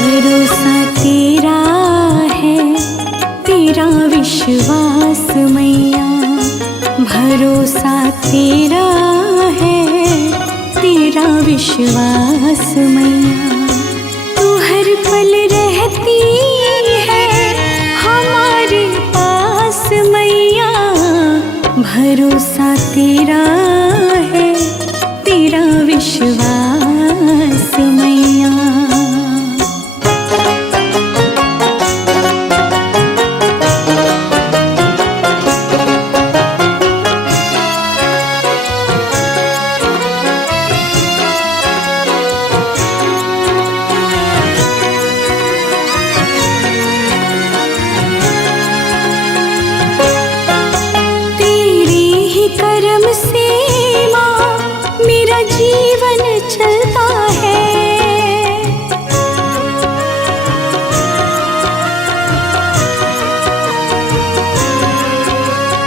भरोसा तेरा है, तेरा विश्वास मैया। भरोसा तेरा है, तेरा विश्वास मैया। तू हर पल रहती है हमारे पास मैया। भरोसा तेरा है, तेरा विश्वास मैया। करम से माँ मेरा जीवन चलता है।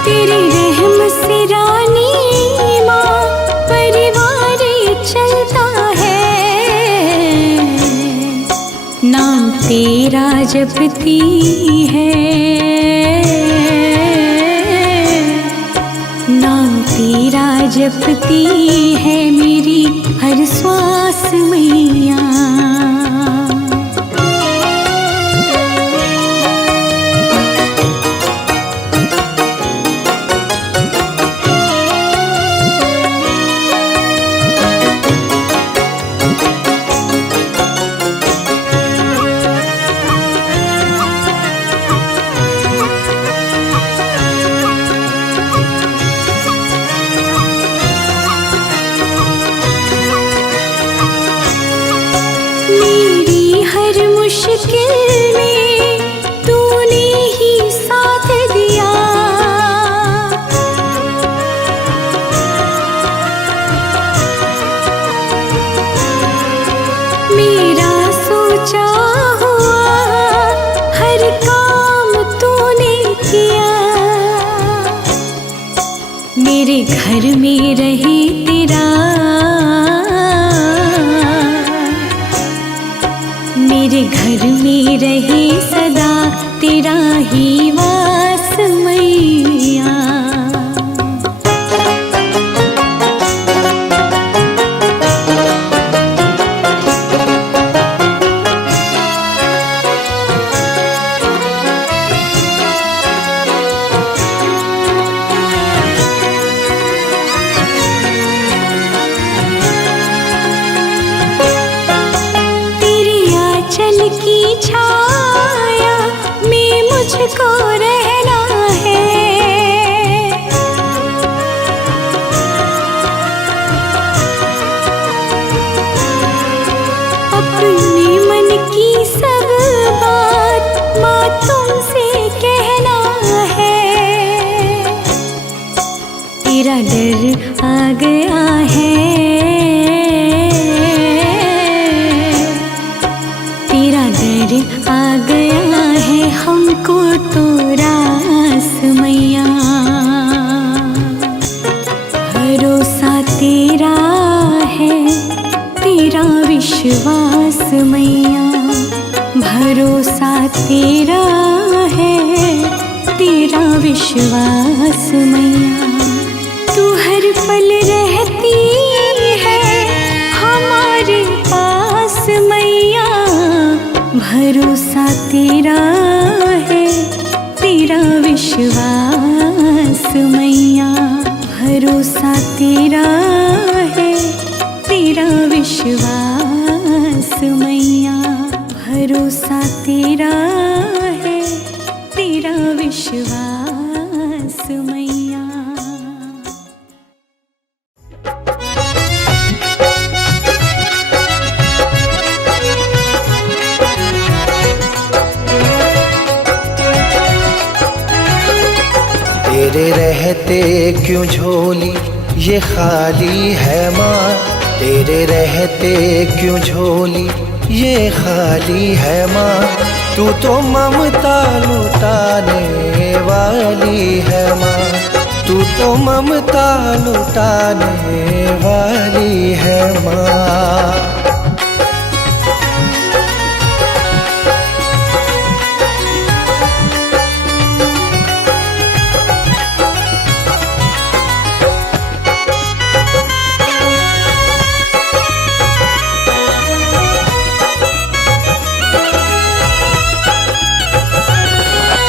तेरी रहम से रानी माँ परिवार चलता है। नाम तेरा जपती है, नाम तेरा जपती है मेरी हर श्वास मैया। मेरी हर मुश्किल में तूने ही साथ दिया। मेरा सोचा हुआ हर काम तूने किया। मेरे घर में रहे तेरा, मेरे घर में रहे सदा तेरा ही वास मैया। चल की छाया में मुझको रहना है। अपने मन की सब बात माँ तुमसे कहना है। तेरा डर आ गया है, तेरा डर आ गया है हमको तो रास मैया। भरोसा तेरा है, तेरा विश्वास मैया। भरोसा तेरा है, तेरा विश्वास मैया। तू हर पल रहती है हमारे पास मैया। भरोसा तेरा है, तेरा विश्वास मैया। भरोसा तेरा है, तेरा विश्वास मैया। भरोसा तेरा है, तेरा विश्वास मैया। तेरे रहते क्यों झोली ये खाली है माँ। तेरे रहते क्यों झोली ये खाली है माँ। तू तो ममता लुटाने वाली है माँ। तू तो ममता लुटाने वाली है माँ।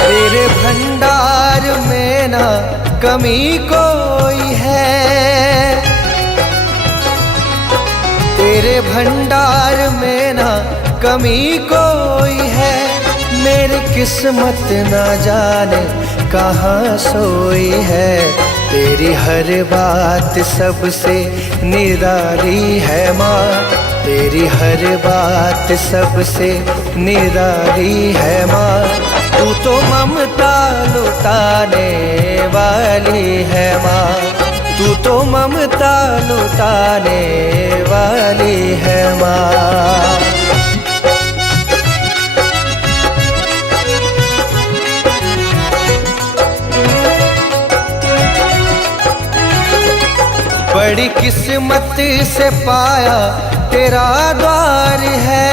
तेरे भंडार में ना कमी कोई है। तेरे भंडार में ना कमी कोई है। मेरी किस्मत ना जाने कहाँ सोई है। तेरी हर बात सबसे निराली है माँ। तेरी हर बात सबसे निराली है माँ। तू तो ममता लुटाने वाली है माँ। तू तो ममता लुटाने वाली है माँ। बड़ी किस्मत से पाया तेरा द्वार है।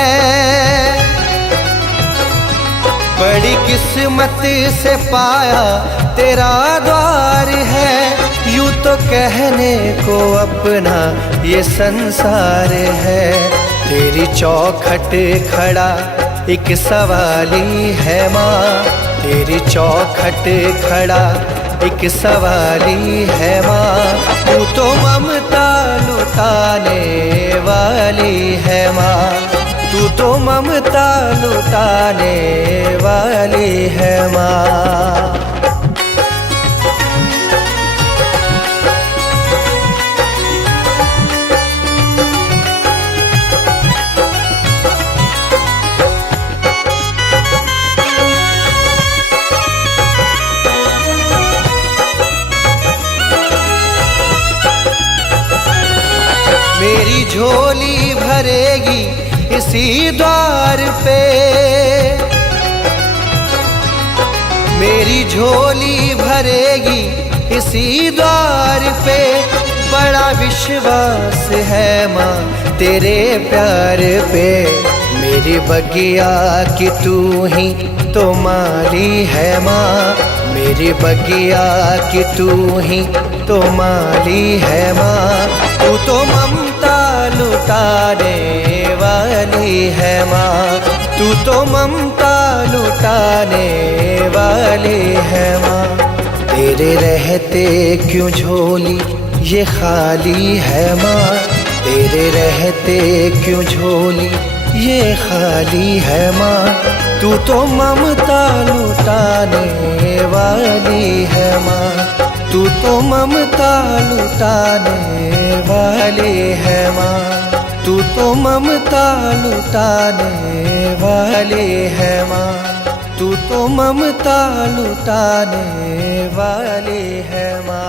बड़ी किस्मत से पाया तेरा द्वार है। यूं तो कहने को अपना ये संसार है। तेरी चौखट खड़ा एक सवाली है माँ। तेरी चौखट खड़ा एक सवाली है माँ। तू तो ममता लुटाने वाली है माँ। तू तो ममता लुटाने वाली है माँ। मेरी झोली भरेगी इसी द्वार पे। मेरी झोली भरेगी इसी द्वार पे। बड़ा विश्वास है माँ तेरे प्यार पे। मेरी बगिया की तू ही तो माली है माँ। मेरी बगिया की तू ही तो माली है माँ। तू तो ममता लुटाने वाली है माँ। तू तो ममता लुटाने वाली है माँ। तेरे रहते क्यों झोली ये खाली है माँ। तेरे रहते क्यों झोली ये खाली है माँ। तू तो ममता लुटाने वाली है माँ। तू तो ममता लुटाने वाली है माँ। तू तो ममता लुटाने वाली है माँ। तू तो ममता लुटाने वाली है माँ।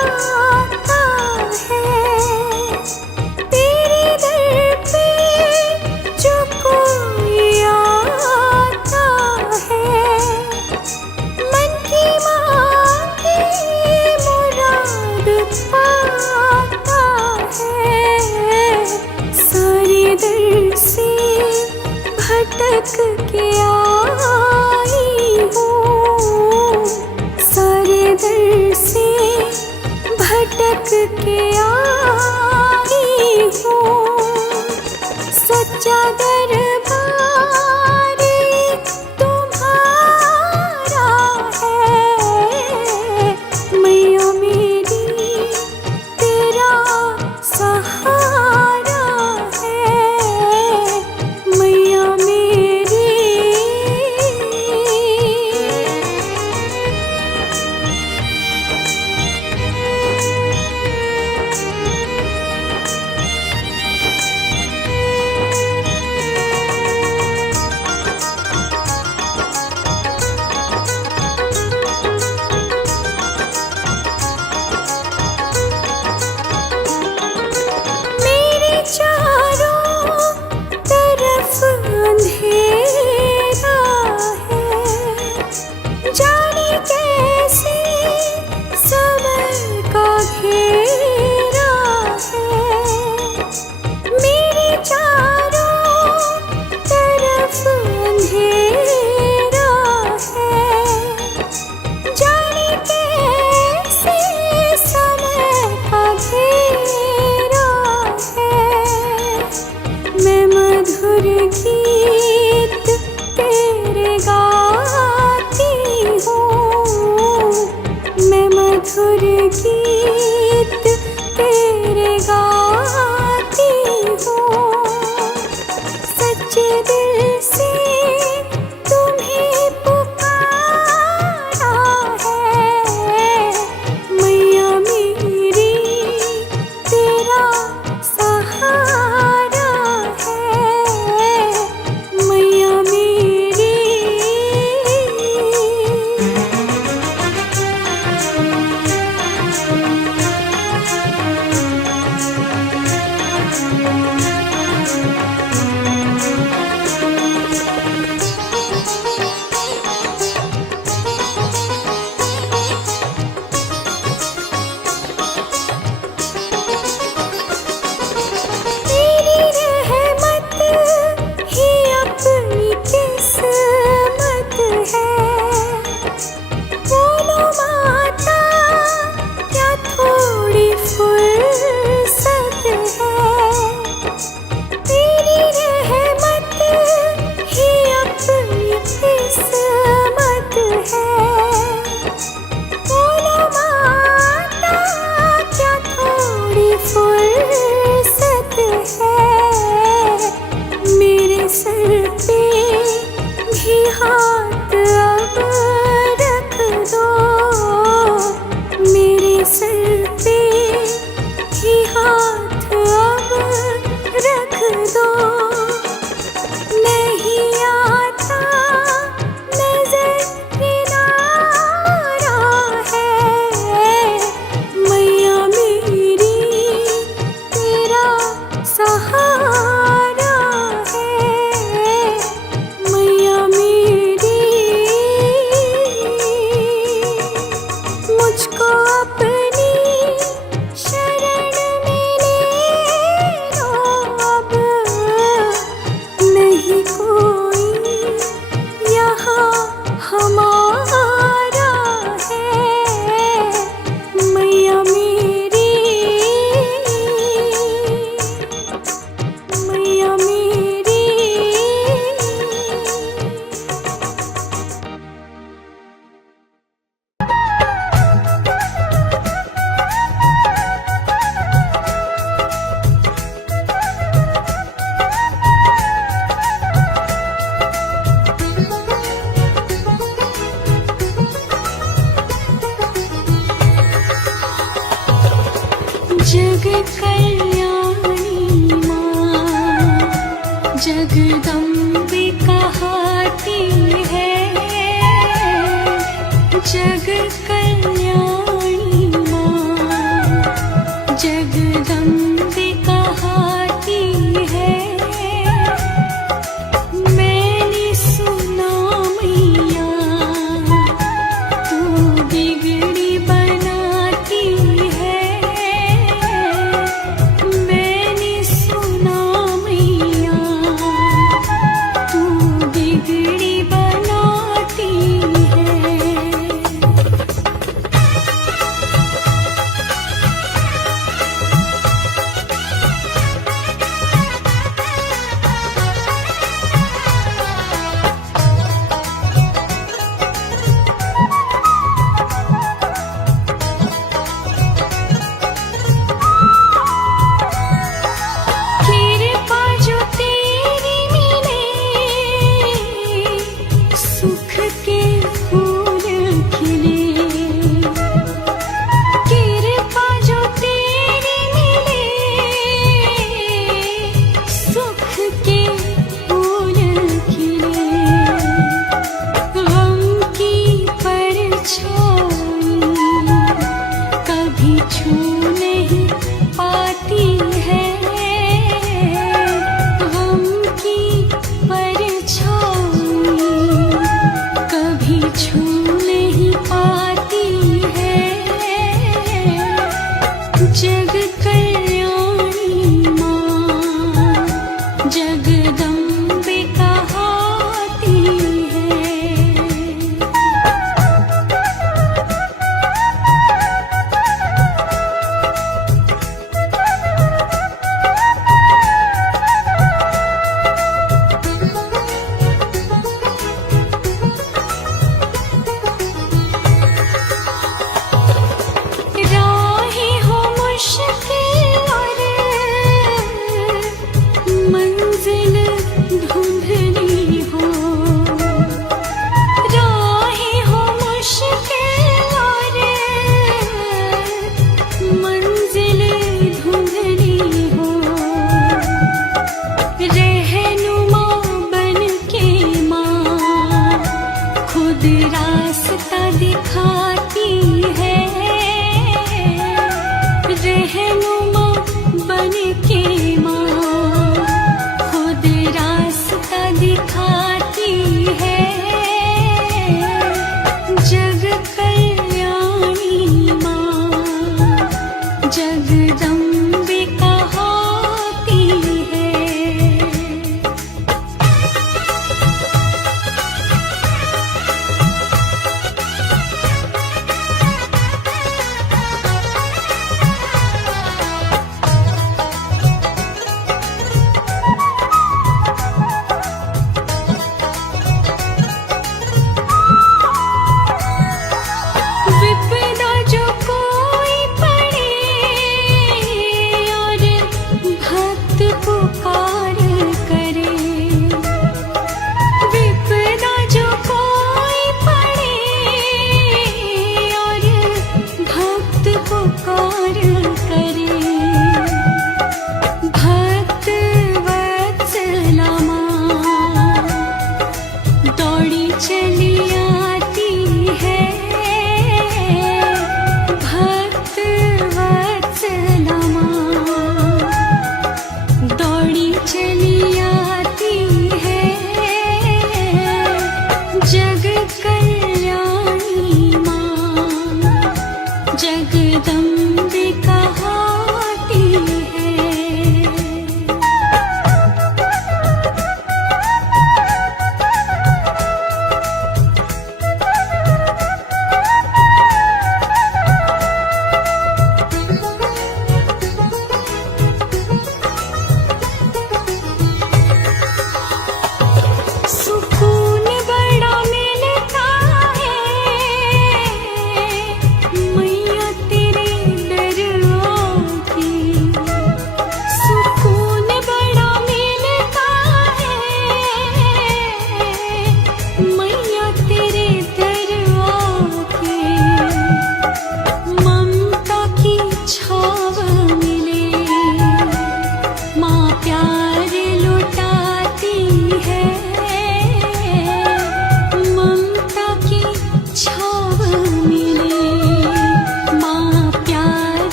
आता है। तेरे दर पे जो कोई आता है, मन की मांगी मुराद पाता है। सारे दर से भटक के आई हूँ, सारे दर से भटक के आई हूँ। सच्चा दरबार तुम्हारा है, मैया मेरी तेरा सहारा है, मैया मेरी। मेरे चारों तरफ अंधेरा है, जाने कैसे समय का घेरा है। मेरे चारों तरफ अंधेरा है, जाने कैसे समय का घेरा है। मैं मधुर गीत तेरे गाती हूँ, मैं मधुर गीत तेरे गाती हूँ। सच्चे दिल से तुम्हें पुकारा है, मैया मेरी तेरा सहारा है, मैया मेरी। तेरी रहमत ही अपनी किस्मत है। बोलो माता क्या थोड़ी फुर्सत है। तेरी रहमत ही अपनी किस्मत है। बोलो माता क्या थोड़ी फुर्सत है। मेरे सर पे भी हाथ अब रख दो, मेरे सर पे भी हाथ अब रख दो। नहीं आता नजर किनारा है, मैया मेरी तेरा सहारा है, मैया मेरी। मुझको अपनी शरण में ले लो अब, नहीं कोई यहाँ हमारा है, मैया मेरी, मैया मेरी। जग कल्याणी माँ जगदम्बे कहती है, जग कल्याणी माँ जग कल्याणी माँ जगदम्बे कहाती है। राहें हो मुश्किल और मंजिल धुंधली हो, राहें हो मुश्किल और मंजिल धुंधली हो, रहनुमा बन के माँ खुद रास्ता दिखाती है। रहनुमा बन के माँ खुद रास्ता दिखाती है। जग कल्याणी माँ जगदम्बे कहाती है।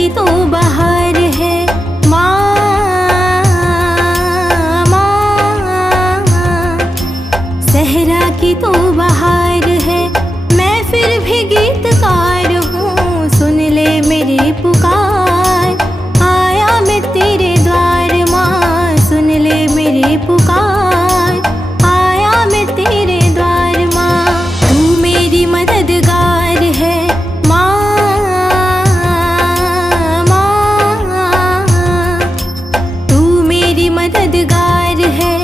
की तो बहार है माँ, माँ। सहरा की तो बहार है, मैं फिर भी गीतकार हूँ। सुन ले मेरी पुकार, आया मैं तेरे द्वार माँ। सुन ले मेरी पुकार, आया मैं तेरे द्वार माँ। तू मेरी मददगार है माँ, माँ। तू मेरी मददगार है,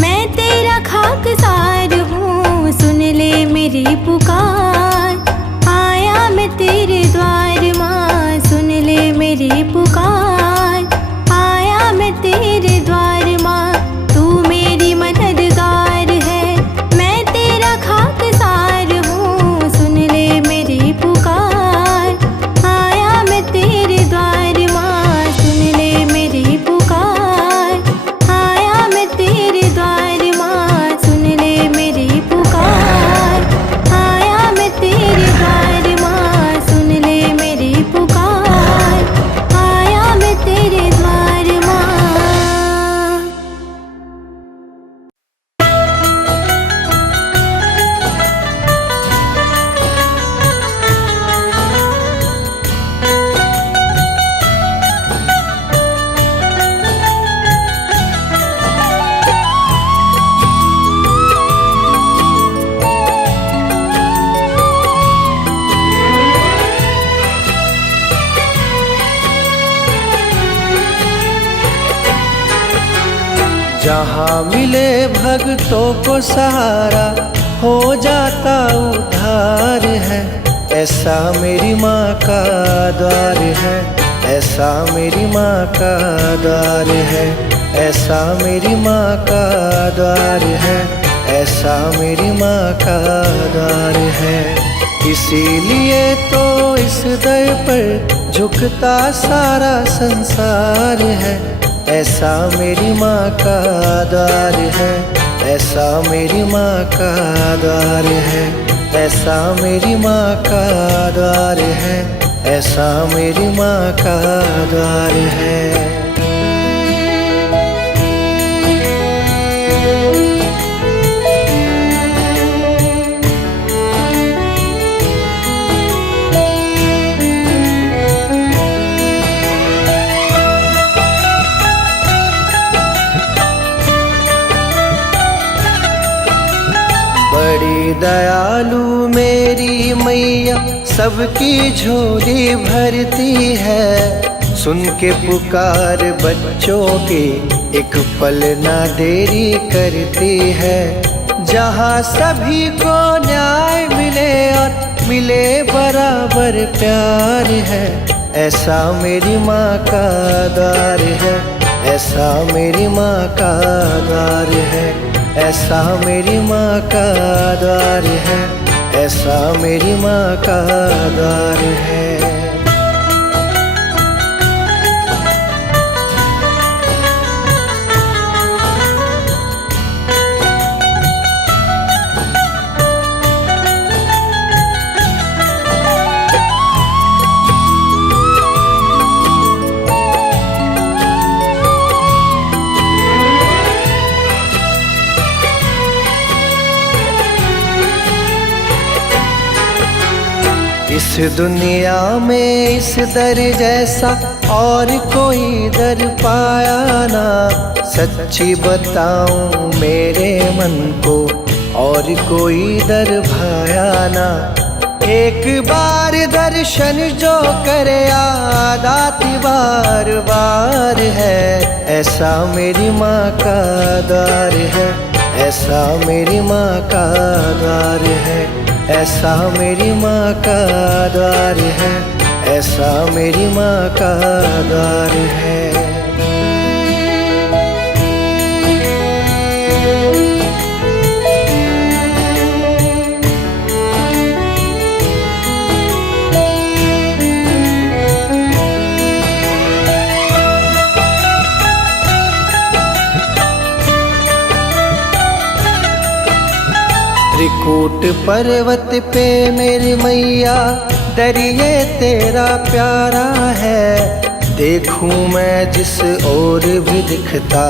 मैं तेरा खाकसार हूँ। सुन ले मेरी पुकार, आया मैं तेरे द्वार माँ। सुन ले मेरी पुकार, आया मैं तेरे द्वार माँ। तू मेरी मददगार है, मैं तेरा खाकसार हूँ। सुन ले मेरी पुकार, आया मैं तेरे द्वार माँ। सुन ले मेरी पुकार, आया मैं तेरे द्वार माँ। सुन ले मेरी पुकार, आया मैं तेरे द्वार माँ। सुन ले मेरी पुकार, आया मैं तेरे द्वार माँ। जहाँ मिले भक्तों को सहारा, हो जाता उद्धार है। ऐसा मेरी माँ का द्वार है, ऐसा मेरी माँ का द्वार है, ऐसा मेरी माँ का द्वार है, ऐसा मेरी माँ का द्वार है। इसीलिए तो इस दर पर झुकता सारा संसार है। ऐसा मेरी माँ का द्वार है, ऐसा मेरी माँ का द्वार है, ऐसा मेरी माँ का द्वार है, ऐसा मेरी माँ का द्वार है। बड़ी दयालु मेरी मैया, सबकी झोली भरती है। सुन के पुकार बच्चों की, एक पल ना देरी करती है। जहाँ सभी को न्याय मिले और मिले बराबर प्यार है। ऐसा मेरी माँ का द्वार है, ऐसा मेरी माँ का द्वार है, ऐसा मेरी माँ का द्वार है, ऐसा मेरी माँ का द्वार है। इस दुनिया में इस दर जैसा और कोई दर पाया ना। सच्ची बताऊं मेरे मन को, और कोई दर भाया ना। एक बार दर्शन जो करे याद आती बार बार है। ऐसा मेरी माँ का द्वार है, ऐसा मेरी माँ का द्वार है, ऐसा मेरी माँ का द्वार है, ऐसा मेरी माँ का द्वार है। त्रिकूट पर्वत पे मेरी मैया दरिए तेरा प्यारा है, देखूं मैं जिस ओर भी दिखता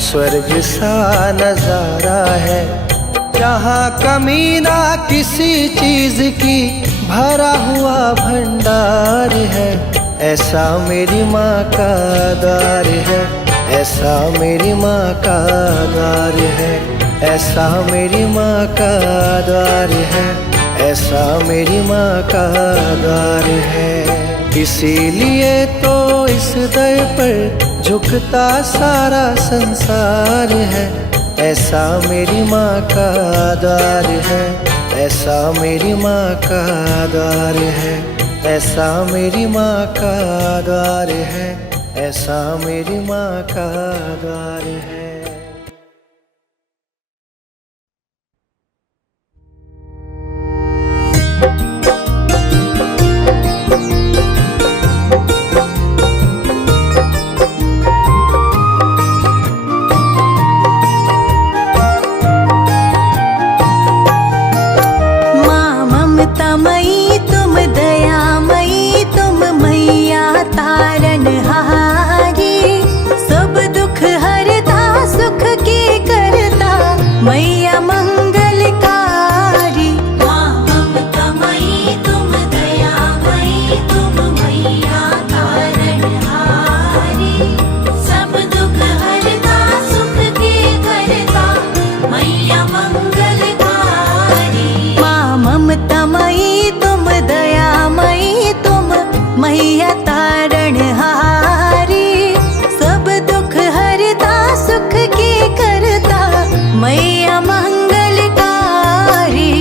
स्वर्ग सा नजारा है। जहाँ कमी ना किसी चीज की, भरा हुआ भंडार है। ऐसा मेरी माँ का द्वार है, ऐसा मेरी माँ का द्वार है, ऐसा मेरी माँ का द्वार है, ऐसा मेरी माँ का द्वार है। इसीलिए तो इस दर पर झुकता सारा संसार है। ऐसा मेरी माँ का द्वार है, ऐसा मेरी माँ का द्वार है, ऐसा मेरी माँ का द्वार है, ऐसा मेरी माँ का द्वार है। मई तुम दयामयी, तुम मैया तारनहारी, सब दुख हरता सुख की करता मैया मंगलकारी। ममता मई तुम दयामयी, तुम मैया तारनहारी, सब दुख हरता सुख की करता मैया मंगलकारी। ममता मई तुम दयामयी, तुम मैया तारणहारी, सब दुख हरता सुख की करता मैया मंगलकारी।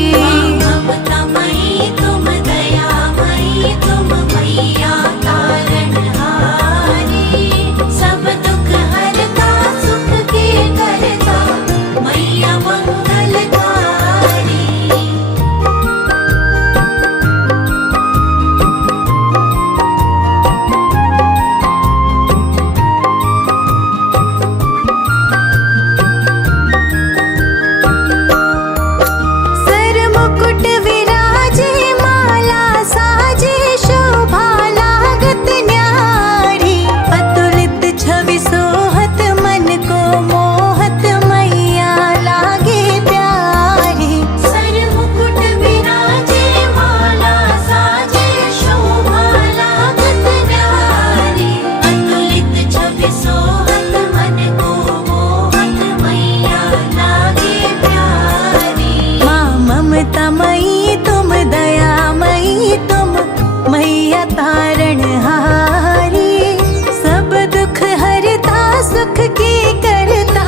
ममता मई तुम दयामयी, तुम मैया तारणहारी, सब दुख हरता सुख की करता मैया मंगलकारी। ममतामयी तुम दयामयी, तुम मैया तारणहारी, सब दुख हरता सुख की करता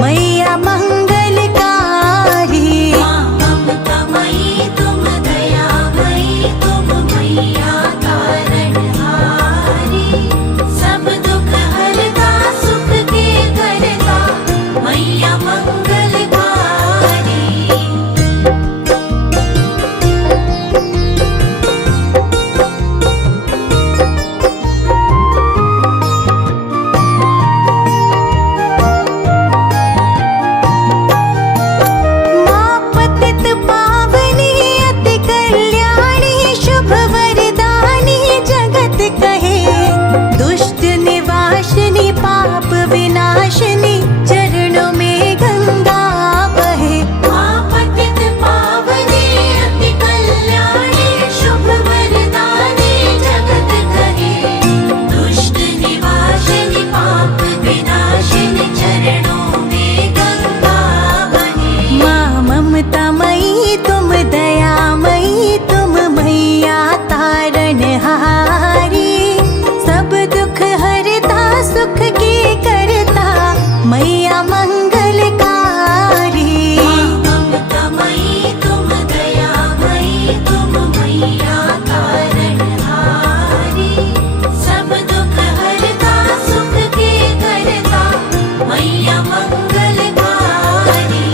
मैया मंगलकारी। ममतामयी तुम दयामयी, तुम मैया तारणहारी, सब दुख हरता सुख की करता मैया मंगलकारी। पाप विनाशिनी चरणों में गंगा बहे। माँ पतित पावनी अति कल्याणी, शुभ वरदानी जगत कहे। दुष्ट निवासिनी पाप विनाशिनी चरणों में गंगा बहे। माँ ममतामयी तुम दयामयी, तुम मैया तारणहारी, सब दुख हरता सुख की करता मैया मंगलकारी। ममतामयी तुम दयामयी, तुम मैया तारणहारी, सब दुख हरता सुख की करता मैया मंगलकारी।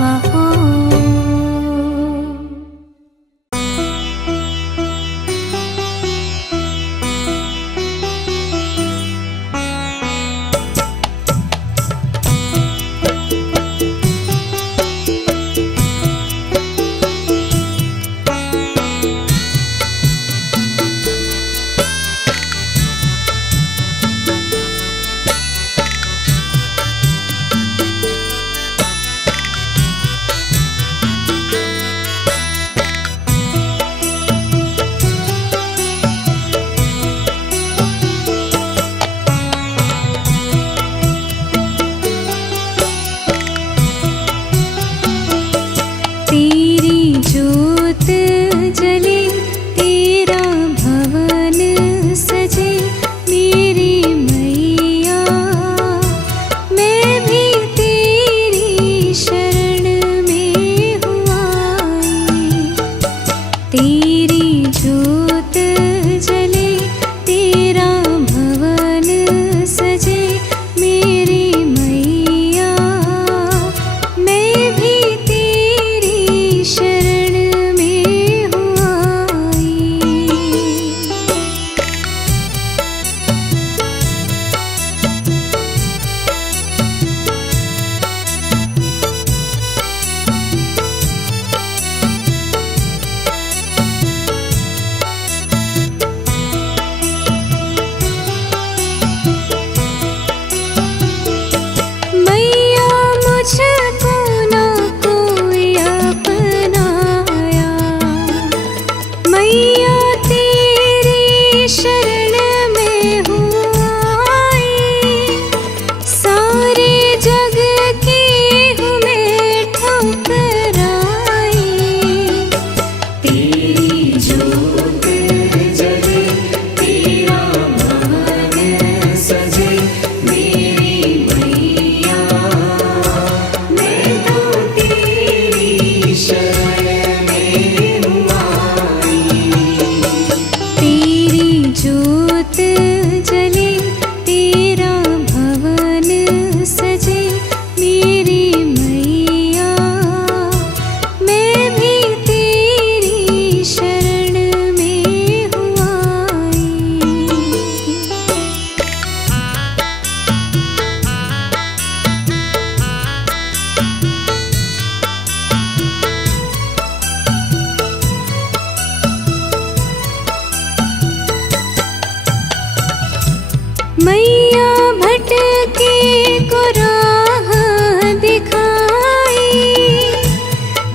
गावा ओ। मैया भटके को राह दिखाई,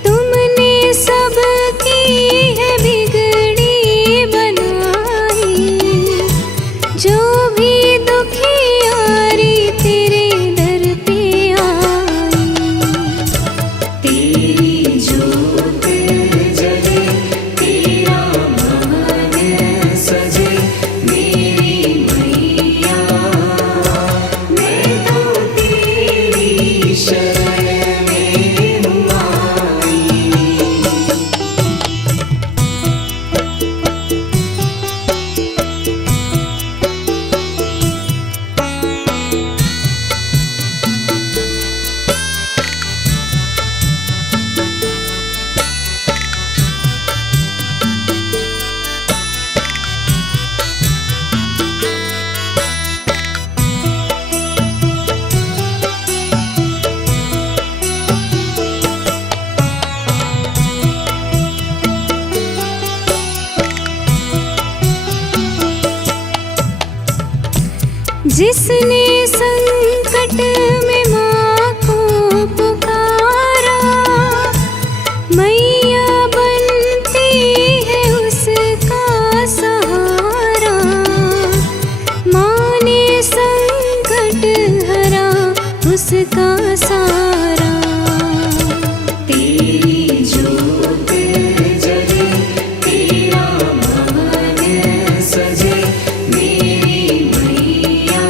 तुमने सबकी है बिगड़ी बनाई। जो भी दुखियारी तेरे दर पे आई, तेरी जोत जले तेरा भवन सजे। जिसने संकट में माँ को पुकारा, मैया बनती है उसका सहारा। माँ ने संकट हरा उसका सारा। तेरी जोत जले तेरा भवन सजे। मेरी मैया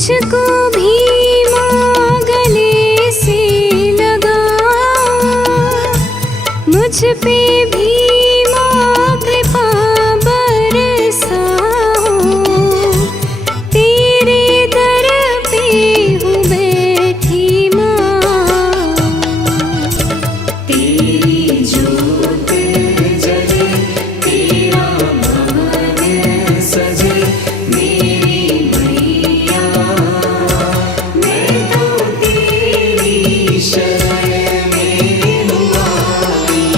मुझको भी माँ गले से लगा, मुझ पे भी माँ कृपा बरसाओ। तेरे दर पे हूँ बैठी माँ, तेरी ज्योत जले, तेरा भवन सजे, मेरी मैया मैं तो तेरी शरण में हूँ आई।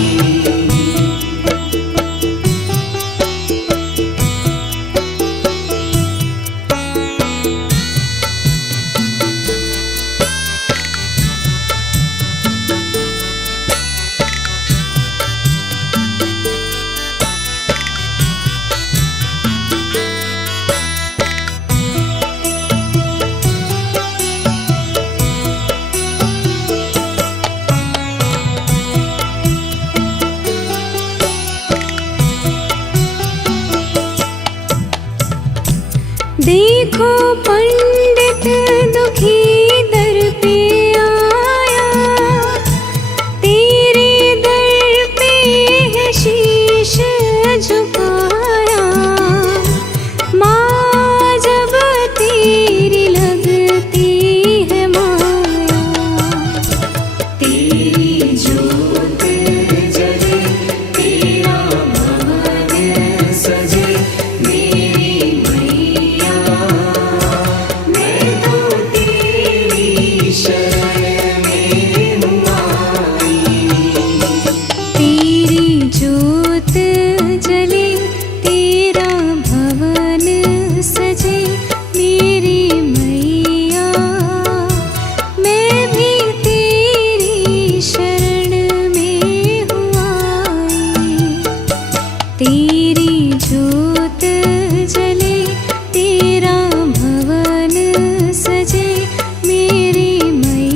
देखो पंडित दुखी दर पे आया, तेरे दर पे है शीश झुकाया। माँ जब तेरी लगती है माया, तेरी ज्योत जले, तेरा भवन सजे, मेरी मैया मैं तो तेरी शरण में हूँ आई। तेरी ज्योत जले, तेरा भवन सजे, मेरी मैया मैं भी तेरी शरण में हूँ आई। तेरी ज्योत जले, तेरा भवन सजे, मेरी मैया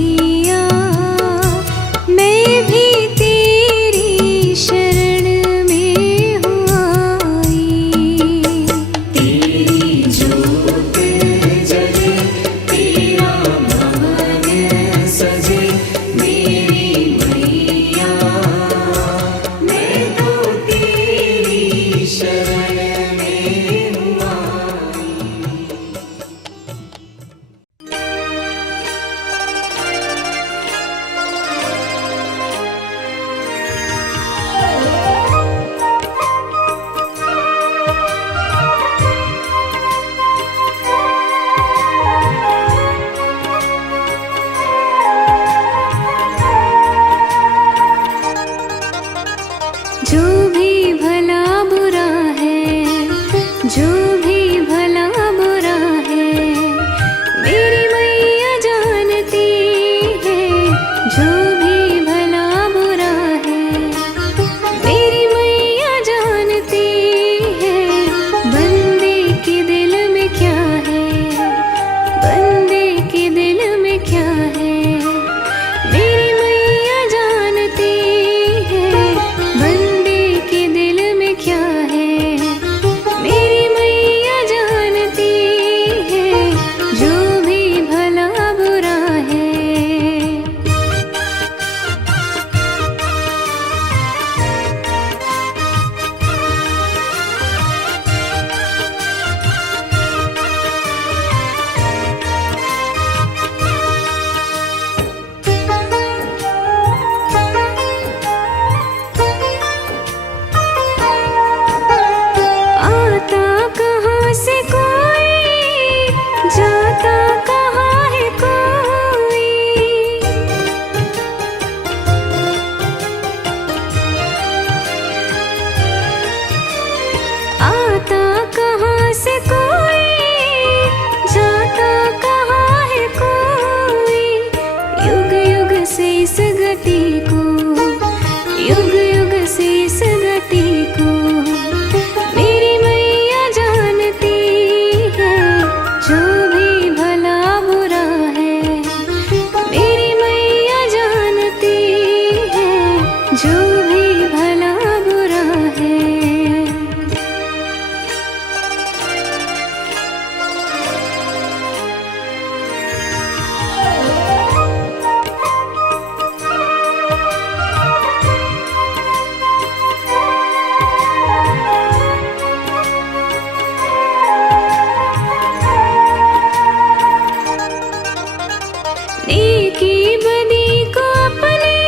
नेकी बदी को अपने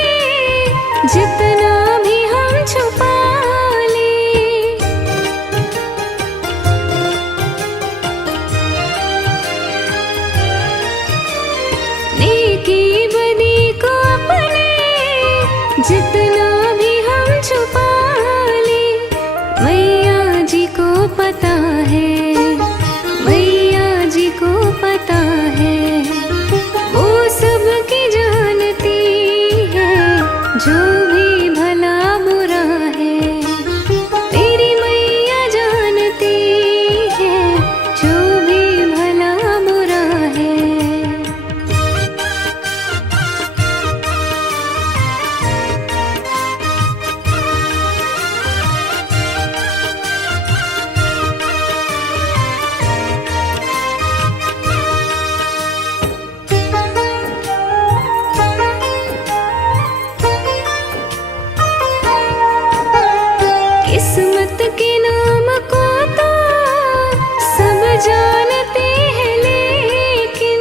जितना भी हम छुपा ले, नेकी बदी को अपने जितना भी हम छुपा ले, मैया जी को पता है, मैया जी को पता है, वो सबकी जानती है जो भी भला बुरा है। मेरी मैया जानती है जो भी भला बुरा है। किस्मत के नाम को तो सब जानते हैं, लेकिन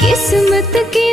किस्मत के